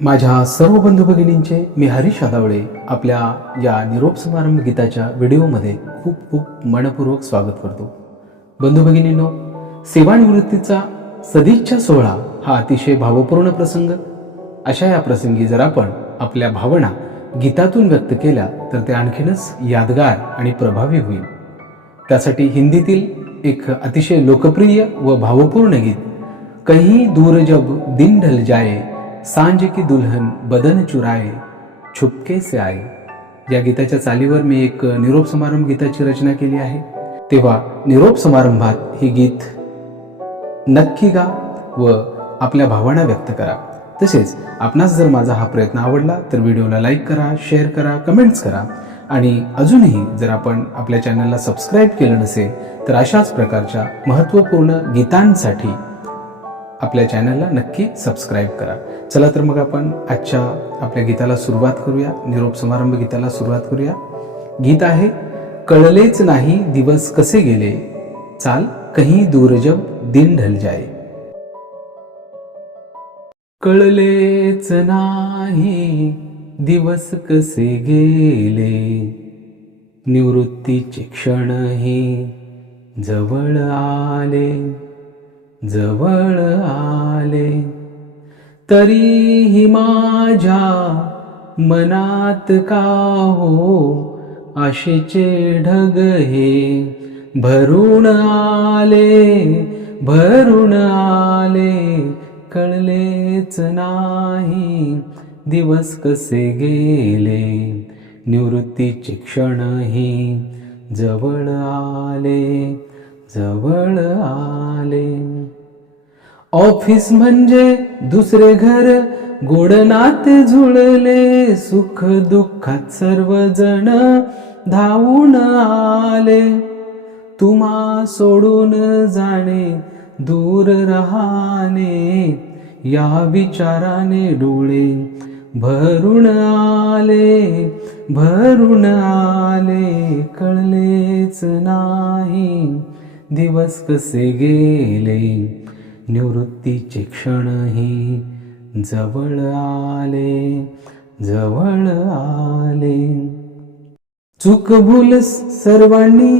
माझ्या सर्व बंधू भगिनींचे मी हरीश आदावळे आपल्या या निरोप समारंभ गीताच्या व्हिडिओमध्ये खूप खूप मनपूर्वक स्वागत करतो. बंधू भगिनींनो सेवानिवृत्तीचा सदिच्छा सोहळा हा अतिशय भावपूर्ण प्रसंग. अशा या प्रसंगी जर आपण आपल्या भावना गीतातून व्यक्त केल्या तर ते आणखीनच यादगार आणि प्रभावी होईल. त्यासाठी हिंदीतील एक अतिशय लोकप्रिय व भावपूर्ण गीत. कहीं दूर जब दिन ढल जाए सांझ की दुल्हन बदन चुराए छुपके से आए. या गीताच्या चालीवर मी एक निरोप समारंभ गीताची रचना केली आहे. तेव्हा निरोप समारंभात ही गीत नक्की गा व आपल्या भावना व्यक्त करा. तसेच आपणास जर माझा हा प्रयत्न आवडला तर व्हिडिओला लाईक करा शेअर करा कमेंट्स करा. आणि अजूनही जर आपण आपल्या चॅनलला सबस्क्राईब केलं नसेल तर अशाच प्रकारच्या महत्त्वपूर्ण गीतांसाठी आपल्या चॅनलला नक्की सबस्क्राईब करा. चला तर मग आपण आजच्या आपल्या गीताला सुरुवात करूया. निरोप समारंभ गीताला सुरुवात करूया. गीत आहे कळलेच नाही दिवस कसे गेले चाल कहीं दूर जब दिन ढल जाए. कळलेच नाही दिवस कसे गेले? निवृत्तीचे क्षणही जवळ आले जवळ आले. तरीही माझ्या मनात का हो आशेचे ढग हे? भरून आले भरून आले कळलेच नाही. दिवस कसे गेले? निवृत्तीचे क्षणही जवळ आले जवळ आले. ऑफिस म्हणजे दुसरे घर गोड नाते जुळले सुख दुःखात सर्वजण धावून आले. तुम्हा सोडून जाणे दूर राहणे या विचाराने डोळे भरून आले भरून आले कळलेच नाही. दिवस कसे गेले निवृत्तीचे क्षणही जवळ आले जवळ आले. चूक भूल सर्वांनी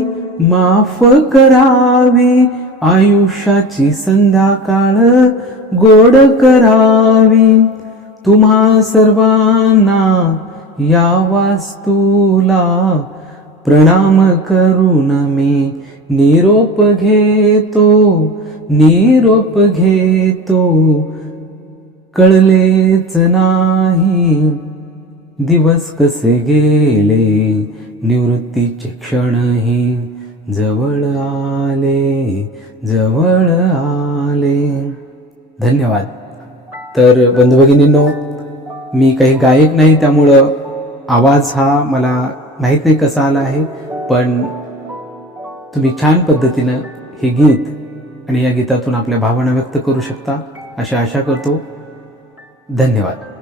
माफ करावी आयुष्याची संध्याकाळ गोड करावी. तुम्हा सर्वांना या वास्तूला प्रणाम करून मी निरोप घेतो निरोप घेतो. कळलेच नाही दिवस कसे गेले निवृत्तीचे क्षणही जवळ आले जवळ आले. धन्यवाद. तर बंधू भगिनींनो मी काही गायक नाही त्यामुळं आवाज हा मला माहीत नाही कसा आला आहे पण तुम्ही छान पद्धतीनं हे गीत आणि या गीतातून आपल्या भावना व्यक्त करू शकता अशा आशा करतो. धन्यवाद.